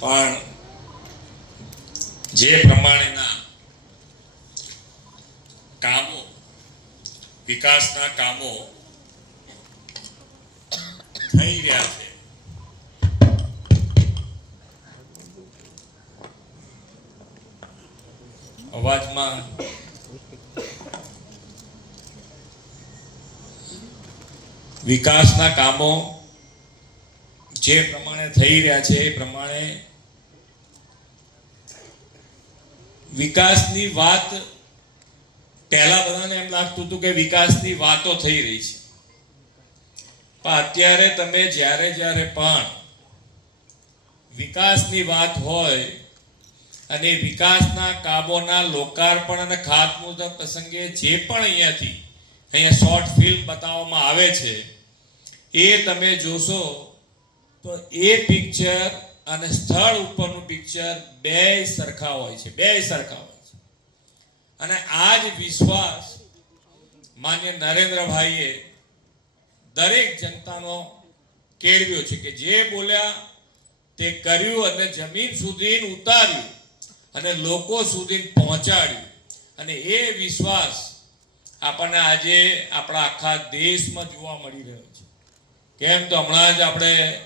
પણ જે પ્રમાણેના કામો, વિકાસના કામો થઈ રહ્યા છે, અવાજમાં વિકાસના કામો જે પ્રમાણે થઈ રહ્યા છે, એ પ્રમાણે વિકાસની વાત પહેલા બધાને એમ લાગતું હતું કે વિકાસની વાતો થઈ રહી છે. પણ અત્યારે તમે જ્યારે જ્યારે પણ વિકાસની વાત હોય અને વિકાસના કામોના લોકાર્પણ અને ખાતમુહૂર્ત પ્રસંગે જે પણ અહીંયાથી અહીંયા શોર્ટ ફિલ્મ બતાવવામાં આવે છે, એ તમે જોશો તો એ પિક્ચર અને સ્થળ ઉપરનું પિક્ચર બે સરખા હોય છે બે સરખા હોય છે. અને આ જ વિશ્વાસ માન્ય નરેન્દ્રભાઈએ દરેક જનતાનો કેળવ્યો છે કે જે બોલ્યા તે કર્યું અને જમીન સુધી ઉતાર્યું અને લોકો સુધી પહોંચાડ્યું. અને એ વિશ્વાસ આપણને આજે આપણા આખા દેશમાં જોવા મળી રહ્યો છે. કેમ તો હમણાં જ આપણે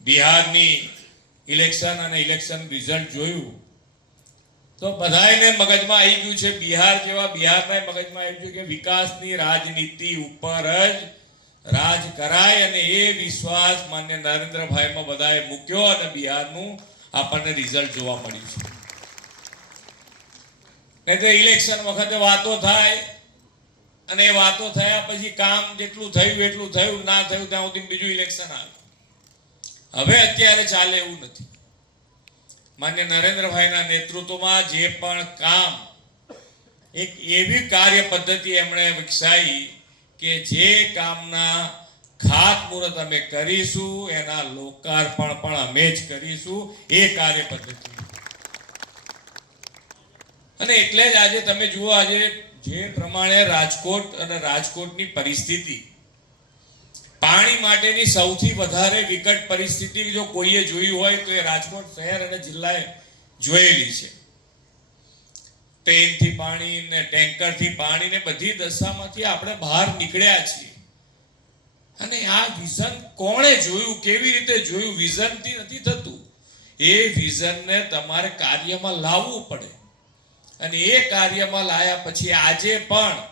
બિહારની ઇલેક્શન અને ઇલેક્શન રિઝલ્ટ જોયું, તો બધાને મગજમાં આવી ગયું છે, બિહાર જેવા બિહારના મગજમાં આવી ગયું કે વિકાસની રાજનીતિ ઉપર જ રાજ કરાય અને એ વિશ્વાસ માન્ય નરેન્દ્રભાઈમાં બધાએ મૂક્યો અને બિહારનું આપણને રિઝલ્ટ જોવા મળ્યું છે. એટલે ઇલેક્શન વખતે વાતો થાય અને એ વાતો થયા પછી કામ જેટલું થયું એટલું થયું, ના થયું, ત્યાં સુધી બીજું ઇલેક્શન આવે. હવે અત્યારે ચાલે એવું નથી. માન્ય નરેન્દ્રભાઈના નેતૃત્વમાં જે પણ કામ, એક એવી કાર્ય પદ્ધતિ એમણે વિકસાવી કે જે કામના ખાતમુહૂર્ત અમે કરીશું, એના લોકાર્પણ પણ અમે જ કરીશું, એ કાર્ય પદ્ધતિ. અને એટલે જ આજે તમે જુઓ આજે જે પ્રમાણે રાજકોટ અને રાજકોટની પરિસ્થિતિ પાણી માટેની સૌથી વધારે વિકટ પરિસ્થિતિ જો કોઈએ જોઈ હોય તો એ રાજકોટ શહેર અને જિલ્લાએ જોયેલી છે. ટ્રેનથી પાણી ને ટેન્કરથી પાણી ને બધી દશામાંથી આપણે બહાર નીકળ્યા છીએ. અને આ વિઝન કોણે જોયું, કેવી રીતે જોયું? વિઝનથી નથી થતું. એ વિઝનને તમારે કાર્યમાં લાવવું પડે. અને એ કાર્યમાં લાયા પછી આજે પણ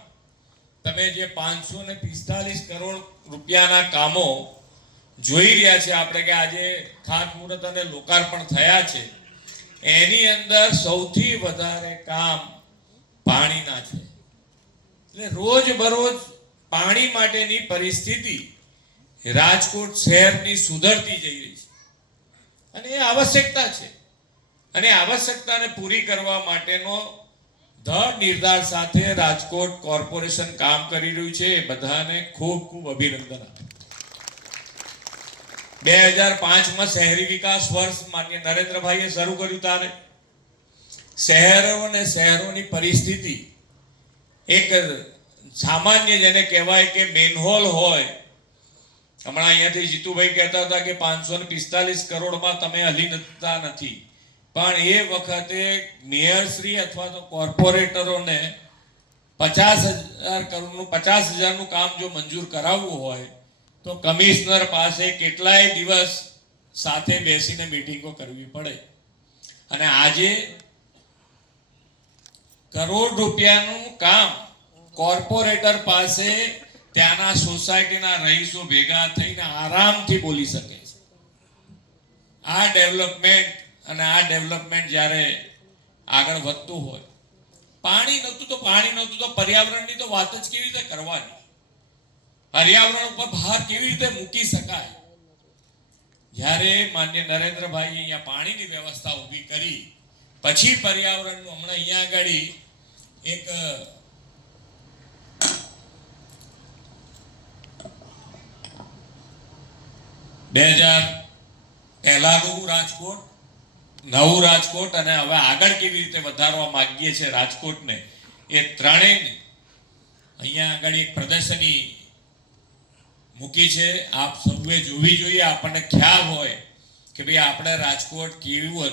તમે જે પાંચસો ને પિસ્તાલીસ કરોડ રૂપિયાના કામો જોઈ રહ્યા છે આપણે કે આજે ખાતમુહૂર્ત અને લોકાર્પણ થયા છે. એની અંદર સૌથી વધારે કામ પાણીના છે. એટલે રોજ બરોજ પાણી માટેની પરિસ્થિતિ રાજકોટ શહેરની સુધરતી જઈ રહી છે. અને એ આવશ્યકતા છે. અને આવશ્યકતાને પૂરી કરવા માટેનો દ્રઢ નિર્ધાર સાથે રાજકોટ કોર્પોરેશન કામ કરી રહ્યું છે. બધાને ખૂબ ખૂબ અભિનંદન. આપે બે હજાર પાંચમાં શહેરી વિકાસ વર્ષ માન્ય નરેન્દ્રભાઈએ શરૂ કર્યું તારે. શહેરો અને શહેરોની પરિસ્થિતિ એક સામાન્ય જેને કહેવાય કે મેનહોલ હોય. હમણાં અહીંયાથી જીતુભાઈ કહેતા હતા કે પાંચસો ને પિસ્તાલીસ કરોડમાં તમે હલી નથી. પણ એ વખતે મેયરશ્રી અથવા તો કોર્પોરેટરોને પચાસ હજાર કરોડનું, પચાસ હજારનું કામ જો મંજૂર કરાવવું હોય, તો કમિશનર પાસે કેટલાય દિવસ સાથે બેસીને મિટિંગો કરવી પડે. અને આજે કરોડ રૂપિયાનું કામ કોર્પોરેટર પાસે ત્યાંના સોસાયટીના રહીશો ભેગા થઈને આરામથી બોલી શકે છે. આ ડેવલપમેન્ટ અને આ ડેવલપમેન્ટ જ્યારે આગળ વધતું હોય, પાણી નહોતું તો પાણી નહોતું, તો પર્યાવરણની તો વાત જ કેવી રીતે કરવાની? પર્યાવરણ ઉપર ભાર કેવી રીતે મૂકી શકાય? જ્યારે માન્ય નરેન્દ્રભાઈ અહીંયા પાણીની વ્યવસ્થા ઊભી કરી, પછી પર્યાવરણનું હમણાં અહીંયા આગળ એક, બે હજાર પહેલાનું રાજકોટ નવું રાજકોટ અને હવે આગળ કેવી રીતે વધારવા માંગીએ છીએ રાજકોટને, એ ત્રણેય અહીંયા આગળ એક પ્રદર્શની મૂકી છે. આપ સૌએ જોવી જોઈએ, આપણને ખ્યાલ હોય કે ભાઈ આપણે રાજકોટ કેવું